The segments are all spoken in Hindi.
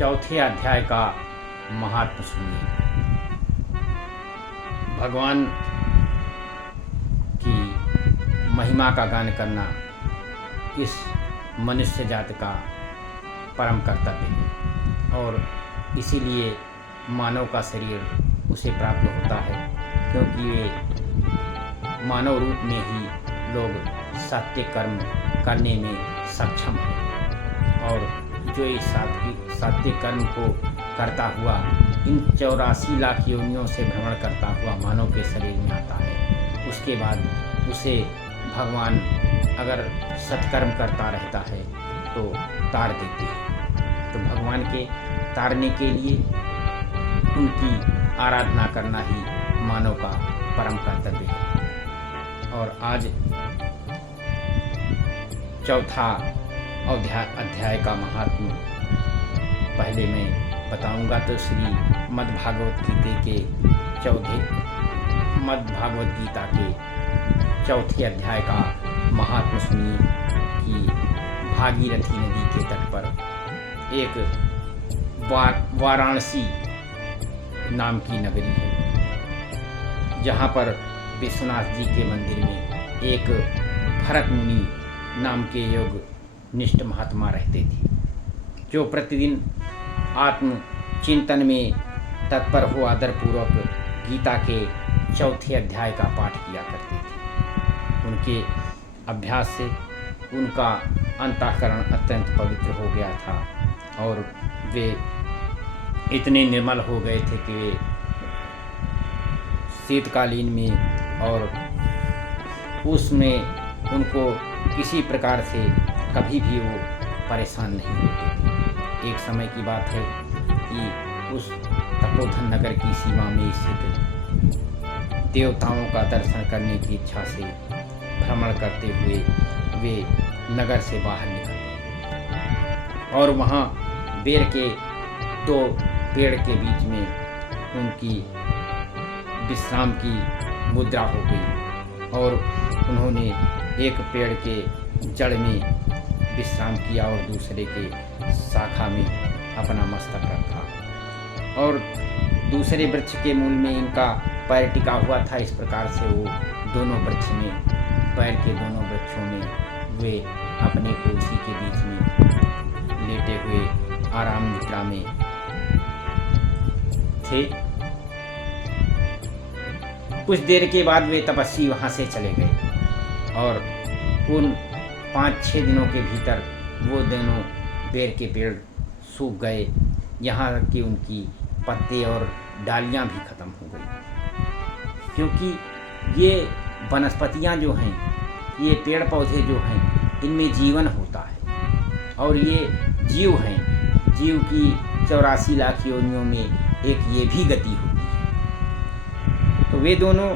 चौथे अध्याय का महात्म सुनिए। भगवान की महिमा का गान करना इस मनुष्य जाति का परम कर्तव्य है और इसीलिए मानव का शरीर उसे प्राप्त होता है, क्योंकि वे मानव रूप में ही लोग सत्य कर्म करने में सक्षम हैं। और जो इस सत्य कर्म को करता हुआ इन 84 लाख योनियों से भ्रमण करता हुआ मानव के शरीर में आता है, उसके बाद उसे भगवान अगर सत्कर्म करता रहता है तो तार देते हैं। तो भगवान के तारने के लिए उनकी आराधना करना ही मानव का परम कर्तव्य है। और आज चौथा अध्याय का महात्म पहले मैं बताऊंगा। तो श्री मद्भागवत गीता के चौथे अध्याय का महात्म सुनिए कि भागीरथी नदी के तट पर एक वाराणसी नाम की नगरी है, जहाँ पर विश्वनाथ जी के मंदिर में एक भरत मुनि नाम के योग निष्ठ महात्मा रहते थे, जो प्रतिदिन आत्म चिंतन में तत्पर हो आदरपूर्वक गीता के चौथे अध्याय का पाठ किया करते थे। उनके अभ्यास से उनका अंतःकरण अत्यंत पवित्र हो गया था और वे इतने निर्मल हो गए थे कि वे शीतकालीन में और उसमें उनको किसी प्रकार से कभी भी वो परेशान नहीं होते थे। एक समय की बात है कि उस तपोधन नगर की सीमा में स्थित देवताओं का दर्शन करने की इच्छा से भ्रमण करते हुए वे नगर से बाहर निकल गए और वहाँ बेर के 2 पेड़ के बीच में उनकी विश्राम की मुद्रा हो गई और उन्होंने एक पेड़ के जड़ में विश्राम किया और दूसरे के शाखा में अपना मस्तक रखा और दूसरे वृक्ष के मूल में इनका पैर टिका हुआ था। इस प्रकार से वो दोनों वृक्ष में पैर के दोनों वृक्षों में वे अपने कुर्सी के बीच में लेटे हुए आराम निद्रा में थे। कुछ देर के बाद वे तपस्वी वहाँ से चले गए और उन 5-6 दिनों के भीतर वो दोनों बेर के पेड़ सूख गए, यहाँ तक कि उनकी पत्ते और डालियाँ भी खत्म हो गई, क्योंकि ये वनस्पतियाँ जो हैं, ये पेड़ पौधे जो हैं, इनमें जीवन होता है और ये जीव हैं। जीव की 84 लाख योनियों में एक ये भी गति होती है। तो वे दोनों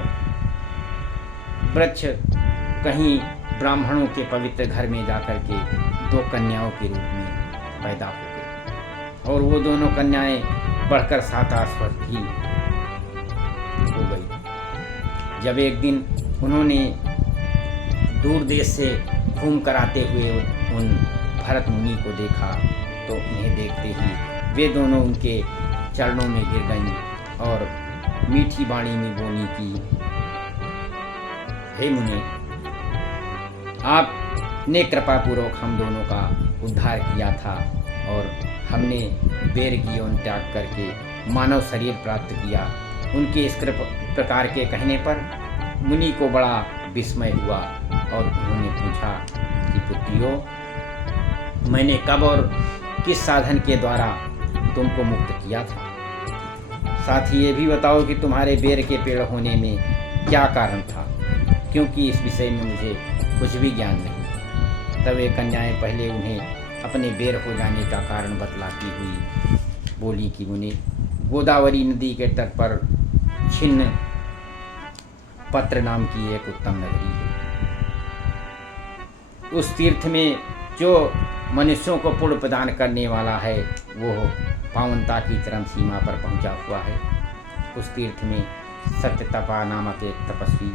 वृक्ष कहीं ब्राह्मणों के पवित्र घर में जाकर के 2 कन्याओं के रूप में पैदा हो गई और वो दोनों कन्याएं बढ़कर 7-8 वर्ष की हो गई। जब एक दिन उन्होंने दूर देश से घूम कर आते हुए उन भरत मुनि को देखा, तो उन्हें देखते ही वे दोनों उनके चरणों में गिर गईं और मीठी वाणी में बोली कि हे मुनि, आपने कृपा पूर्वक हम दोनों का उद्धार किया था और हमने बेर की ओर त्याग करके मानव शरीर प्राप्त किया। उनके इस प्रकार के कहने पर मुनि को बड़ा विस्मय हुआ और उन्होंने पूछा कि पुत्रियों, मैंने कब और किस साधन के द्वारा तुमको मुक्त किया था? साथ ही ये भी बताओ कि तुम्हारे बेर के पेड़ होने में क्या कारण था, क्योंकि इस विषय में मुझे कुछ भी ज्ञान नहीं। तब एक कन्याएं पहले उन्हें अपने बेर हो जाने का कारण बतलाती हुई बोली कि मुनि, गोदावरी नदी के तट पर छिन्न पत्र नाम की एक उत्तम नगरी है। उस तीर्थ में जो मनुष्यों को पुण्य प्रदान करने वाला है, वो पावनता की चरम सीमा पर पहुंचा हुआ है। उस तीर्थ में सत्यतपा नामक एक तपस्वी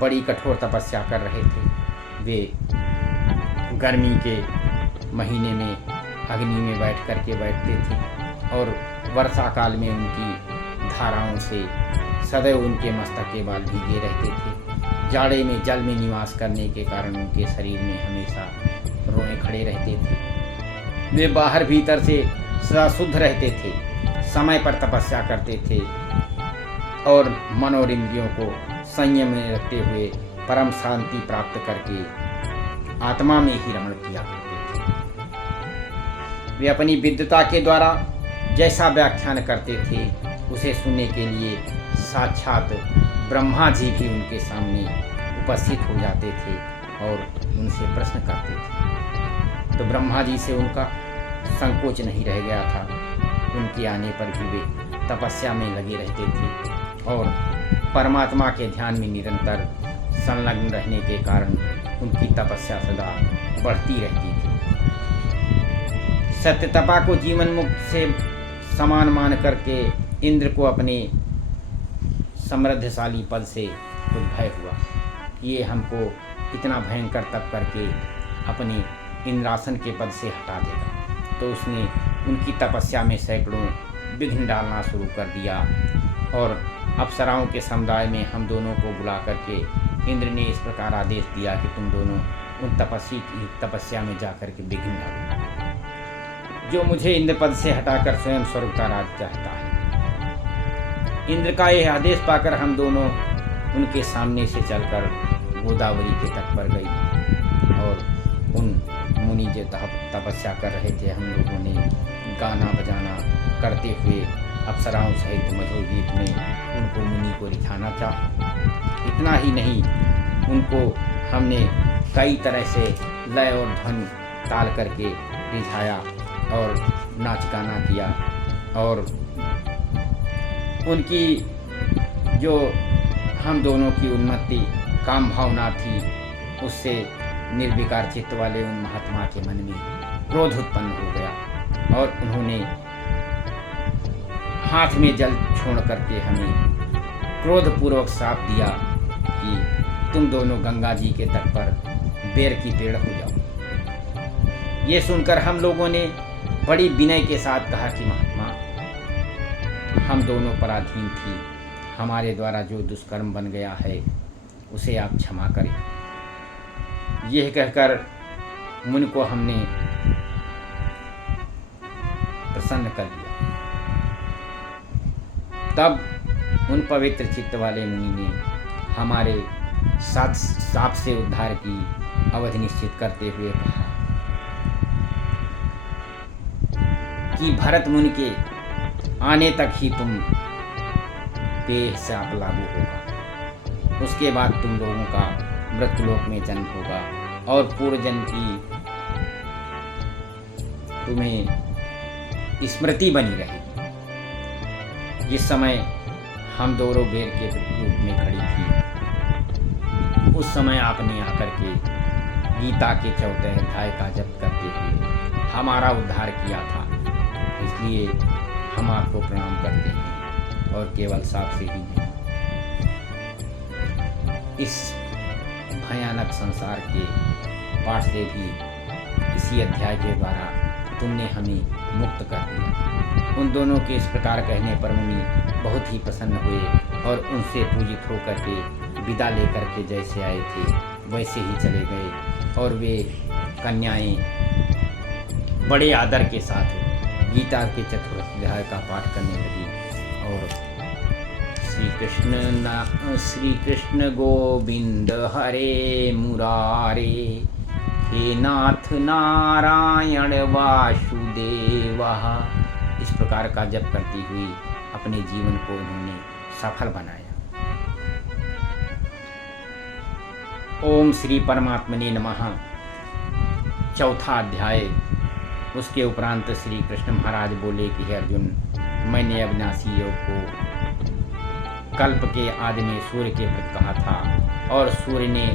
बड़ी कठोर तपस्या कर रहे थे। वे गर्मी के महीने में अग्नि में बैठते थे और वर्षा काल में उनकी धाराओं से सदैव उनके मस्तक के बाल भीगे रहते थे। जाड़े में जल में निवास करने के कारण उनके शरीर में हमेशा रोए खड़े रहते थे। वे बाहर भीतर से सदा शुद्ध रहते थे, समय पर तपस्या करते थे और मन और इंद्रियों को संयम में रखते हुए परम शांति प्राप्त करके आत्मा में ही रमण किया करते थे। वे अपनी विद्वता के द्वारा जैसा व्याख्यान करते थे उसे सुनने के लिए साक्षात ब्रह्मा जी भी उनके सामने उपस्थित हो जाते थे और उनसे प्रश्न करते थे। तो ब्रह्मा जी से उनका संकोच नहीं रह गया था। उनके आने पर भी वे तपस्या में लगे रहते थे और परमात्मा के ध्यान में निरंतर संलग्न रहने के कारण उनकी तपस्या सदा बढ़ती रहती थी। सत्यतपा को जीवन मुक्त से समान मान करके इंद्र को अपने समृद्धशाली पद से कुछ भय हुआ। ये हमको इतना भयंकर तप करके अपने इंद्रासन के पद से हटा देगा। तो उसने उनकी तपस्या में सैकड़ों विघ्न डालना शुरू कर दिया और अप्सराओं के समुदाय में हम दोनों को बुला करके इंद्र ने इस प्रकार आदेश दिया कि तुम दोनों उन तपस्वी की तपस्या में जाकर के विघ्न डालो, जो मुझे इंद्र पद से हटाकर स्वयं स्वर्ग का राज चाहता है। इंद्र का यह आदेश पाकर हम दोनों उनके सामने से चलकर गोदावरी के तट पर गई और उन मुनि जो तपस्या कर रहे थे हम लोगों ने गाना बजाना करते हुए अप्सराओं सहित मधुर गीत में उनको मुनि को रिझाना चाहा। इतना ही नहीं, उनको हमने कई तरह से लय और धन ताल करके रिझाया और नाच गाना किया और उनकी जो हम दोनों की उन्नति काम भावना थी उससे निर्विकार चित्त वाले उन महात्मा के मन में क्रोध उत्पन्न हो गया और उन्होंने हाथ में जल छोड़ करके हमें क्रोधपूर्वक श्राप दिया कि तुम दोनों गंगा जी के तट पर बेर की पेड़ हो जाओ। ये सुनकर हम लोगों ने बड़ी विनय के साथ कहा कि महात्मा, हम दोनों पराधीन थी, हमारे द्वारा जो दुष्कर्म बन गया है उसे आप क्षमा करें। यह कहकर मुनि को हमने प्रसन्न कर दिया। तब उन पवित्र चित्त वाले मुनि ने हमारे साथ साप से उद्धार की अवधि निश्चित करते हुए कहा कि भरत मुनि के आने तक ही तुम पे शाप लागू होगा, उसके बाद तुम लोगों का मृत्युलोक में जन्म होगा और पूर्व जन्म की तुम्हें स्मृति बनी रहेगी। जिस समय हम दोनों बेर के रूप में खड़ी थी उस समय आपने आकर के गीता के 4वें अध्याय का जप करते हुए हमारा उद्धार किया था, इसलिए हम आपको प्रणाम करते हैं और केवल साप से ही नहीं, इस भयानक संसार के पाठ से भी इसी अध्याय के द्वारा तुमने हमें मुक्त कर दिया। उन दोनों के इस प्रकार कहने पर मुनि बहुत ही प्रसन्न हुए और उनसे पूजित होकर के विदा लेकर के जैसे आए थे वैसे ही चले गए और वे कन्याएं बड़े आदर के साथ गीता के 4वें अध्याय का पाठ करने लगी और श्री कृष्ण गोविंद हरे मुरारे, हे नाथ नारायण वासुदेवा, इस प्रकार का जप करती हुई अपने जीवन को उन्होंने सफल बनाया। ओम श्री परमात्मने नमः। 4था अध्याय। उसके उपरांत श्री कृष्ण महाराज बोले कि हे अर्जुन, मैंने अविनाशी योग को कल्प के आदि में सूर्य के प्रति कहा था और सूर्य ने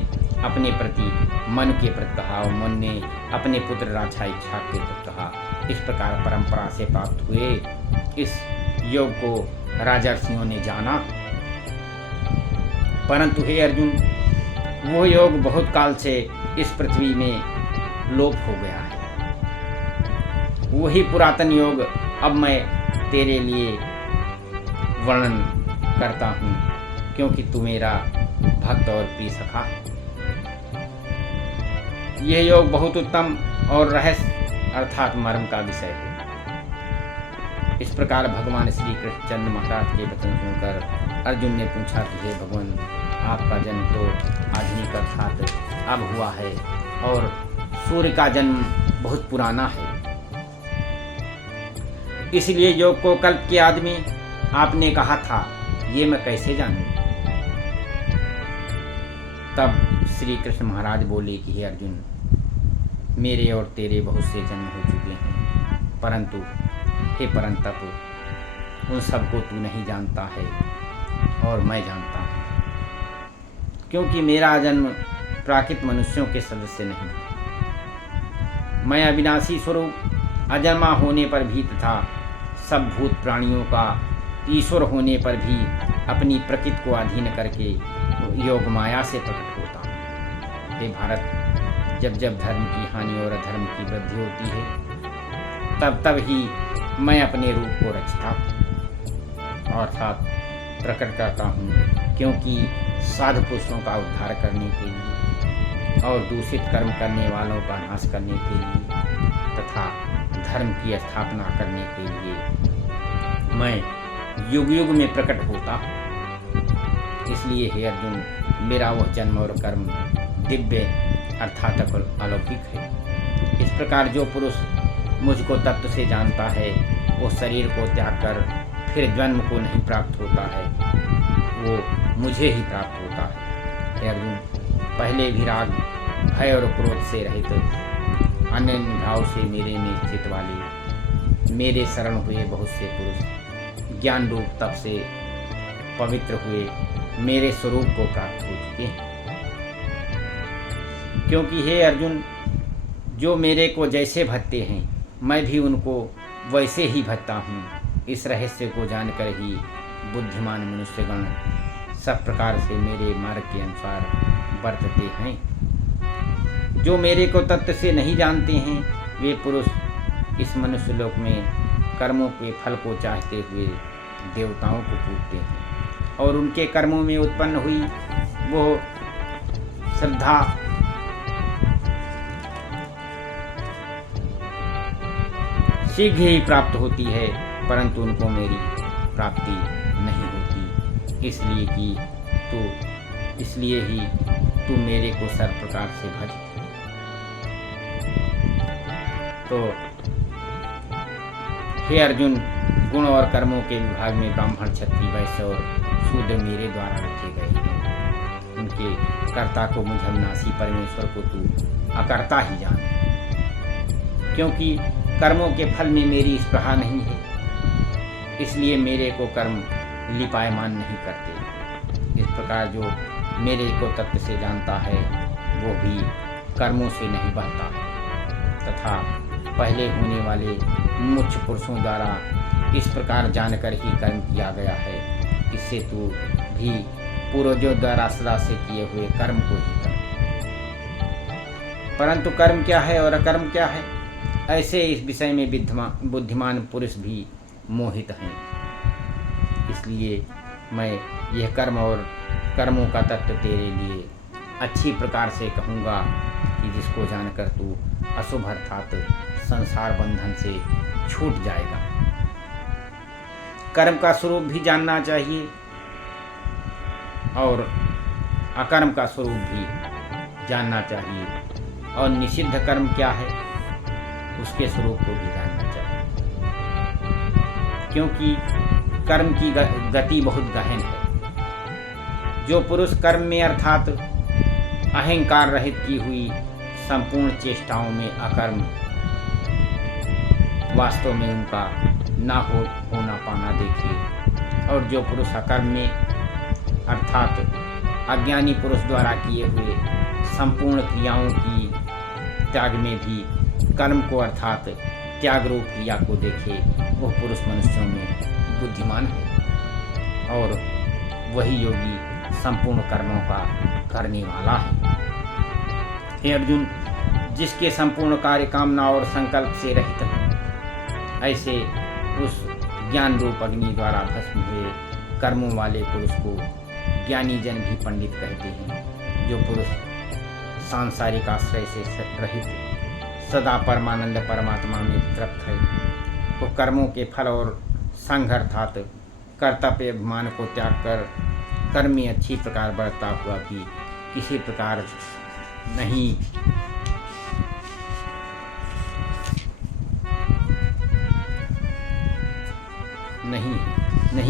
अपने प्रति मन के प्रति कहा और मन ने अपने पुत्र राजा इच्छा के प्रति कहा। इस प्रकार परंपरा से प्राप्त हुए इस योग को राजर्षियों ने जाना। परंतु हे अर्जुन, वो योग बहुत काल से इस पृथ्वी में लोप हो गया है। वही पुरातन योग अब मैं तेरे लिए वर्णन करता हूँ, क्योंकि तू मेरा भक्त और प्रिय सखा है। यह योग बहुत उत्तम और रहस्य अर्थात मर्म का विषय है। इस प्रकार भगवान श्री कृष्णचंद्र महाराज के वचन सुनकर अर्जुन ने पूछा कि हे भगवान, आपका जन्म तो आधुनिक अर्थात अब हुआ है और सूर्य का जन्म बहुत पुराना है, इसलिए योग को कल्प के आदमी आपने कहा था, ये मैं कैसे जानूं? तब श्री कृष्ण महाराज बोले कि हे अर्जुन, मेरे और तेरे बहुत से जन्म हो चुके हैं, परंतु हे परंतप, उन सबको तू नहीं जानता है और मैं जानता हूँ, क्योंकि मेरा जन्म प्राकृत मनुष्यों के सदस्य नहीं। मैं अविनाशी स्वरूप अजन्मा होने पर भी तथा सब भूत प्राणियों का ईश्वर होने पर भी अपनी प्रकृति को अधीन करके योग माया से प्रकट होता हूँ। हे भारत, जब जब धर्म की हानि और अधर्म की वृद्धि होती है, तब तब ही मैं अपने रूप को रचता अर्थात प्रकट करता हूँ, क्योंकि साधु पुरुषों का उद्धार करने के लिए और दूषित कर्म करने वालों का नाश करने के लिए तथा धर्म की स्थापना करने के लिए मैं युग युग में प्रकट होता हूँ। इसलिए हे अर्जुन, मेरा वह जन्म और कर्म दिव्य अर्थात अलौकिक है। इस प्रकार जो पुरुष मुझको तत्व से जानता है, वो शरीर को त्याग कर फिर जन्म को नहीं प्राप्त होता है, वो मुझे ही प्राप्त होता है। हे अर्जुन, पहले भी राग, भय और क्रोध से रहित अनन्य भाव से मेरे में स्थित वाले मेरे शरण हुए बहुत से पुरुष ज्ञान रूप तप से पवित्र हुए मेरे स्वरूप को प्राप्त हो चुके हैं। क्योंकि हे अर्जुन, जो मेरे को जैसे भजते हैं, मैं भी उनको वैसे ही भजता हूँ। इस रहस्य को जानकर ही बुद्धिमान मनुष्यगण सब प्रकार से मेरे मार्ग के अनुसार बरतते हैं। जो मेरे को तत्व से नहीं जानते हैं, वे पुरुष इस मनुष्य लोक में कर्मों के फल को चाहते हुए देवताओं को पूजते हैं और उनके कर्मों में उत्पन्न हुई वो श्रद्धा शीघ्र ही प्राप्त होती है, परंतु उनको मेरी प्राप्ति नहीं होती। इसलिए ही तू मेरे को सर्व प्रकार से भज। तो हे अर्जुन, गुण और कर्मों के विभाग में ब्राह्मण, क्षत्रिय, वैश्य और शूद्र मेरे द्वारा रखे गए हैं। उनके कर्ता को मुझ अविनाशी परमेश्वर को तू अकर्ता ही जान, क्योंकि कर्मों के फल में मेरी स्पृहा नहीं है, इसलिए मेरे को कर्म लिपायमान नहीं करते। इस प्रकार जो मेरे को तत्व से जानता है, वो भी कर्मों से नहीं बहता है तथा पहले होने वाले मुख्य पुरुषों द्वारा इस प्रकार जानकर ही कर्म किया गया है। इससे तू भी पूर्वजों द्वारा सदा से किए हुए कर्म को ही कर। परंतु कर्म क्या है और अकर्म क्या है, ऐसे इस विषय में बुद्धिमान पुरुष भी मोहित हैं। इसलिए मैं यह कर्म और कर्मों का तत्व तेरे लिए अच्छी प्रकार से कहूँगा कि जिसको जानकर तू अशुभ अर्थात संसार बंधन से छूट जाएगा। कर्म का स्वरूप भी जानना चाहिए और अकर्म का स्वरूप भी जानना चाहिए, और निषिद्ध कर्म क्या है उसके स्वरूप को भी जानना चाहिए, क्योंकि कर्म की गति बहुत गहन है। जो पुरुष कर्म में अर्थात अहंकार रहित की हुई संपूर्ण चेष्टाओं में अकर्म वास्तव में उनका ना होना पाना देखे, और जो पुरुष अकर्म में अर्थात अज्ञानी पुरुष द्वारा किए हुए संपूर्ण क्रियाओं की त्याग में भी कर्म को अर्थात त्याग रूप क्रिया को देखे, वह पुरुष मनुष्यों में बुद्धिमान है और वही योगी संपूर्ण कर्मों का करने वाला है। हे अर्जुन, जिसके संपूर्ण कार्य कामना और संकल्प से रहित है ऐसे उस ज्ञान रूप अग्नि द्वारा भस्म हुए कर्मों वाले पुरुष को ज्ञानी जन भी पंडित कहते हैं। जो पुरुष सांसारिक आश्रय से रहित सदा परमानंद परमात्मा में तृप्त है, वो कर्मों के फल और संघ अर्थात कर्तव्य अभिमान को त्याग कर कर्म में अच्छी प्रकार बढ़ता हुआ भी किसी प्रकार नहीं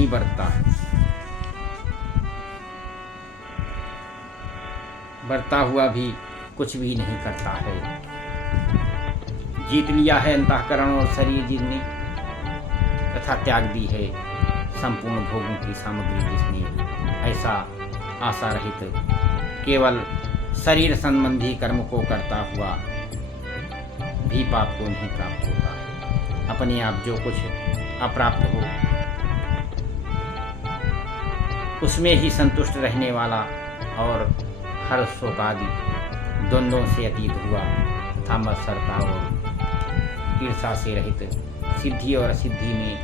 बढ़ता है, बढ़ता हुआ भी कुछ भी नहीं करता है। जीत लिया है अंतःकरण और शरीर जिसने, तथा त्याग दी है संपूर्ण भोगों की सामग्री जिसने, ऐसा आशा रहित केवल शरीर संबंधी कर्म को करता हुआ भी पाप को नहीं प्राप्त होता। अपने आप जो कुछ अप्राप्त हो उसमें ही संतुष्ट रहने वाला और हर शोक आदि द्वंद्वों से अतीत हुआ तथा मत्सरता और ईर्षा से रहित सिद्धि और असिद्धि में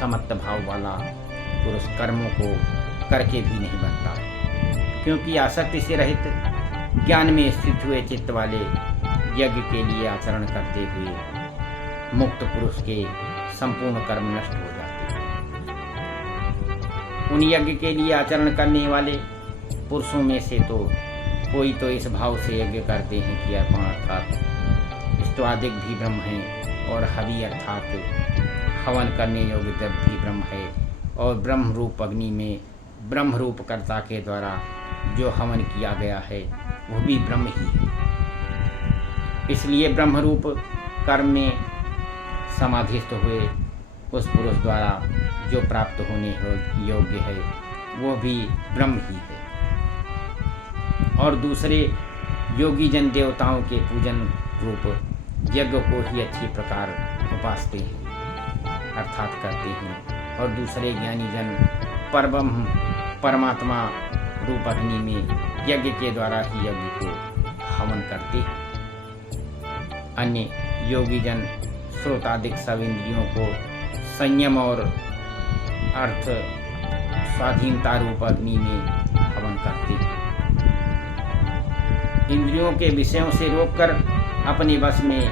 समत्त भाव वाला पुरुष कर्मों को करके भी नहीं बनता, क्योंकि आसक्ति से रहित ज्ञान में स्थित हुए चित्त वाले यज्ञ के लिए आचरण करते हुए मुक्त पुरुष के संपूर्ण कर्म नष्ट हो जाते हैं। उन यज्ञ के लिए आचरण करने वाले पुरुषों में से तो कोई तो इस भाव से यज्ञ करते हैं कि अर्पण अर्थात स्तवादिक भी ब्रह्म है और हवि अर्थात हवन करने योग्य द्रव्य भी ब्रह्म है, और ब्रह्म रूप अग्नि में ब्रह्म रूप कर्ता के द्वारा जो हवन किया गया है वह भी ब्रह्म ही है। इसलिए ब्रह्म रूप कर्म में समाधिस्थ हुए उस पुरुष द्वारा जो प्राप्त होने योग्य है वो भी ब्रह्म ही है। और दूसरे योगी जन देवताओं के पूजन रूप यज्ञ को ही अच्छी प्रकार उपासते हैं अर्थात करते हैं, और दूसरे ज्ञानी जन परब्रह्म परमात्मा रूप अग्नि में यज्ञ के द्वारा ही यज्ञ को हवन करते हैं। अन्य योगी जन श्रोतादिक सब इंद्रियों को संयम और अर्थ स्वाधीनता रूप अग्नि में हवन करते हैं। इंद्रियों के विषयों से रोककर अपने वश में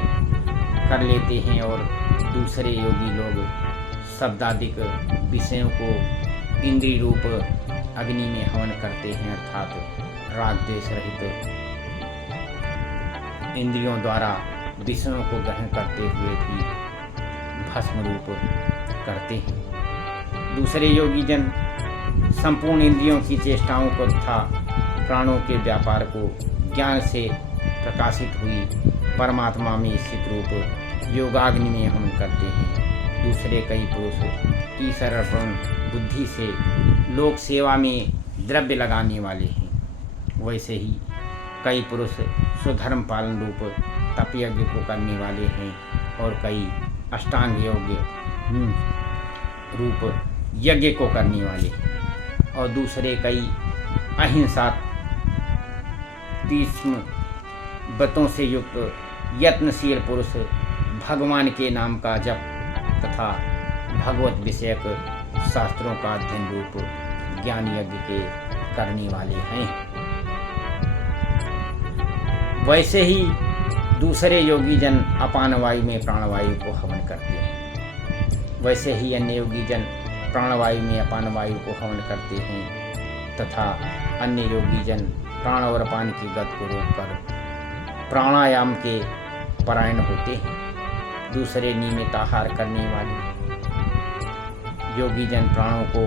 कर लेते हैं, और दूसरे योगी लोग शब्दादिक विषयों को इंद्रिय रूप अग्नि में हवन करते हैं अर्थात राग द्वेष रहित इंद्रियों द्वारा विषयों को ग्रहण करते हुए भी भस्म रूप करते हैं। दूसरे योगी जन संपूर्ण इंद्रियों की चेष्टाओं को तथा प्राणों के व्यापार को ज्ञान से प्रकाशित हुई परमात्मा में स्थित रूप योगाग्नि में हवन करते हैं। दूसरे कई पुरुष ईश्वर अर्पण बुद्धि से लोक सेवा में द्रव्य लगाने वाले हैं। वैसे ही कई पुरुष स्वधर्म पालन रूप तप यज्ञ को करने वाले हैं, और कई अष्टांग योग्य रूप यज्ञ को करने वाले हैं, और दूसरे कई अहिंसा तीक्ष्ण व्रतों से युक्त यत्नशील पुरुष भगवान के नाम का जप तथा भगवत विषयक शास्त्रों का अध्ययन रूप ज्ञान यज्ञ के करने वाले हैं। वैसे ही दूसरे योगी जन अपान वायु में प्राणवायु को हवन करते हैं। वैसे ही अन्य योगी जन प्राणवायु में अपान वायु को हवन करते हैं, तथा अन्य योगी जन प्राण और अपान की गति को रोककर प्राणायाम के परायण होते हैं। दूसरे नियमित आहार करने वाले योगी जन प्राणों को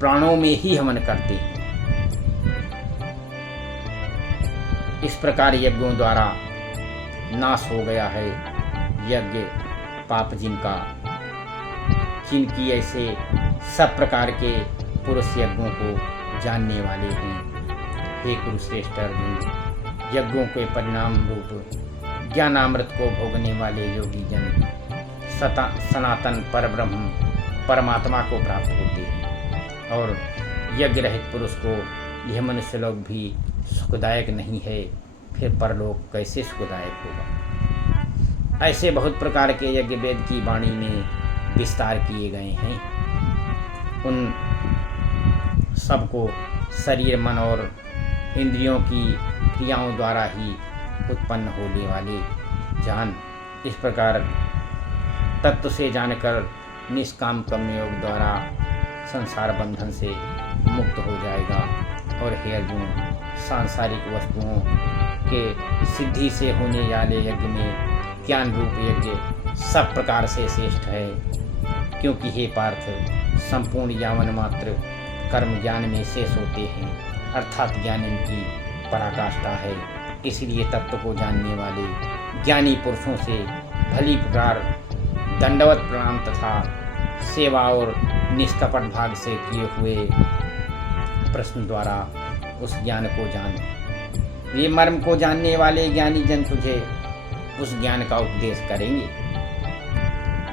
प्राणों में ही हवन करते हैं। इस प्रकार यज्ञों द्वारा नाश हो गया है यज्ञ पाप जिनकी ऐसे सब प्रकार के पुरुष यज्ञों को जानने वाले हैं। हे कुरुश्रेष्ठ अर्जुन, यज्ञों के परिणाम रूप ज्ञानामृत को भोगने वाले योगी जन सनातन परब्रह्म परमात्मा को प्राप्त होते हैं, और यज्ञ रहित पुरुष को यह मनुष्य लोक भी सुखदायक नहीं है, फिर परलोक कैसे सुखदायक होगा। ऐसे बहुत प्रकार के यज्ञ वेद की वाणी में विस्तार किए गए हैं, उन सबको शरीर, मन और इंद्रियों की क्रियाओं द्वारा ही उत्पन्न होने वाले ज्ञान, इस प्रकार तत्व से जानकर निष्काम कर्मयोग द्वारा संसार बंधन से मुक्त हो जाएगा। और हे अर्जुन, सांसारिक वस्तुओं के सिद्धि से होने वाले यज्ञ में ज्ञान रूप यज्ञ सब प्रकार से श्रेष्ठ है, क्योंकि हे पार्थ, संपूर्ण यावन मात्र कर्म ज्ञान में शेष होते हैं, अर्थात ज्ञान इनकी पराकाष्ठा है। इसलिए तत्व को जानने वाले ज्ञानी पुरुषों से भली प्रकार दंडवत प्रणाम तथा सेवा और निष्कपट भाग से किए हुए प्रश्न द्वारा उस ज्ञान को जान। ये मर्म को जानने वाले ज्ञानी जन तुझे उस ज्ञान का उपदेश करेंगे,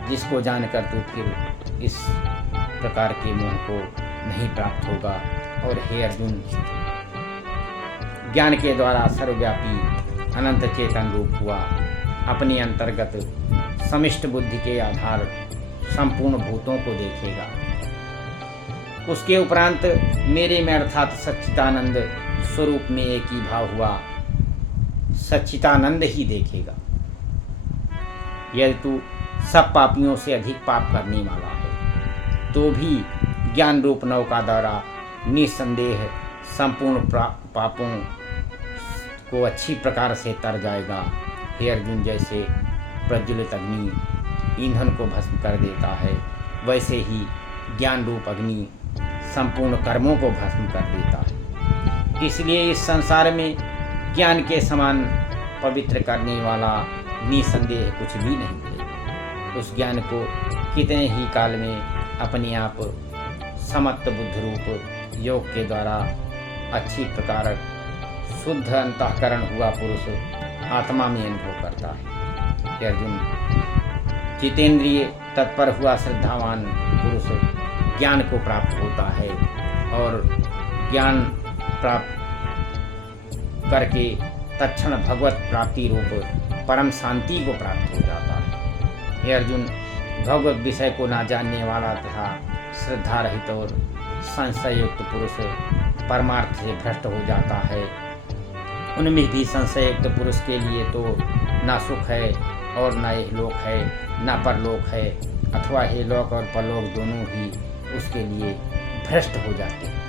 जिसको जानकर तू फिर इस प्रकार के मोह को नहीं प्राप्त होगा। और हे अर्जुन, ज्ञान के द्वारा सर्वव्यापी अनंत चेतन रूप हुआ अपने अंतर्गत समिष्ट बुद्धि के आधार संपूर्ण भूतों को देखेगा। उसके उपरांत मेरे में अर्थात सच्चिदानंद स्वरूप में एक ही भाव हुआ सच्चिदानंद ही देखेगा। यदि तू सब पापियों से अधिक पाप करने वाला है तो भी ज्ञान रूप नौका द्वारा निसंदेह संपूर्ण पापों को अच्छी प्रकार से तर जाएगा। हे अर्जुन, जैसे प्रज्वलित अग्नि ईंधन को भस्म कर देता है, वैसे ही ज्ञान रूप अग्नि संपूर्ण कर्मों को भस्म कर देता है। इसलिए इस संसार में ज्ञान के समान पवित्र करने वाला निसंदेह कुछ भी नहीं है। उस ज्ञान को कितने ही काल में अपने आप समत्व बुद्ध रूप योग के द्वारा अच्छी प्रकार शुद्ध अंतःकरण हुआ पुरुष आत्मा में अनुभव करता है। हे अर्जुन, जितेंद्रिय तत्पर हुआ श्रद्धावान पुरुष ज्ञान को प्राप्त होता है और ज्ञान प्राप्त करके तत्क्षण भगवत प्राप्ति रूप परम शांति को प्राप्त हो जाता है। हे अर्जुन, भगवत विषय को ना जानने वाला तथा श्रद्धा रहित और संशय युक्त पुरुष परमार्थ से भ्रष्ट हो जाता है। उनमें भी संशय युक्त पुरुष के लिए तो ना सुख है और ना इहलोक है, ना परलोक है, अथवा हे लोक और परलोक दोनों ही उसके लिए भ्रष्ट हो जाते हैं।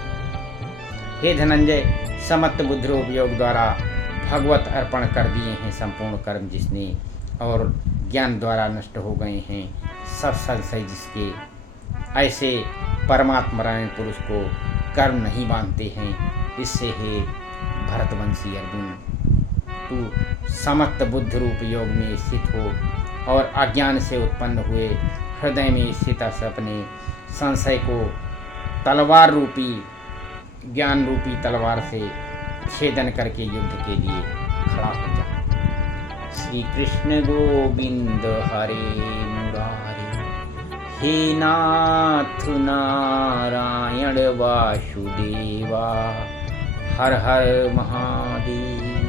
हे धनंजय, समत्व बुद्ध रूप योग द्वारा भगवत अर्पण कर दिए हैं संपूर्ण कर्म जिसने, और ज्ञान द्वारा नष्ट हो गए हैं सब संशय जिसके, ऐसे परमात्मरायण पुरुष को कर्म नहीं बांधते हैं। इससे हे भरतवंशी अर्जुन, तू समत्व बुद्ध रूप योग में स्थित हो और अज्ञान से उत्पन्न हुए हृदय में स्थित अपने संशय को तलवार रूपी ज्ञान रूपी तलवार से छेदन करके युद्ध के लिए खड़ा हो जा। श्री कृष्ण गोविंद हरे मुरारी, हे नाथ नारायण वासुदेवा, हर हर महादेव।